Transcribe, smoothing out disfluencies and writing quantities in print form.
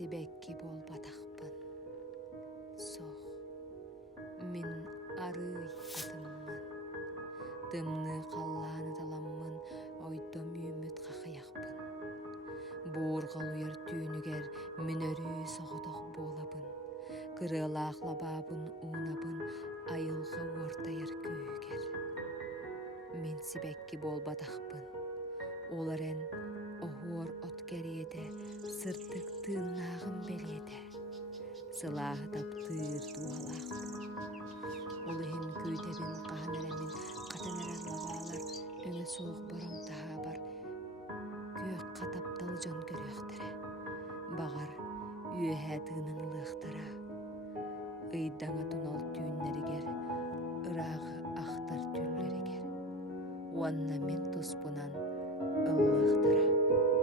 сибекки болбатахпын. Соқ, мен арый атыммын. Тымны қалланы таламмын, ойдом үйміт қақаяқпын. Буырғал уяр түйінігер мен өрі соғытық болабын. Кырылақлабабын уынабын, айылға ортайыр күйігер. Мен сибекки болбатақпын. Оларын оғуыр откереді, сыртық тыңнағын беледі. Сылағы таптыр дуалақпын. Олығын көйтебін қағанарамын, қатанарар лабалар, өңі соғ барам таға бар. Көк қатаптал жон көріқтірі. Бағар үйәхә тыңның лықтыра. Ыйдаңа тунал түйінлерігер, ырағы ақтар түрлерігер. Уанна мен тұспынан ыллықтыра.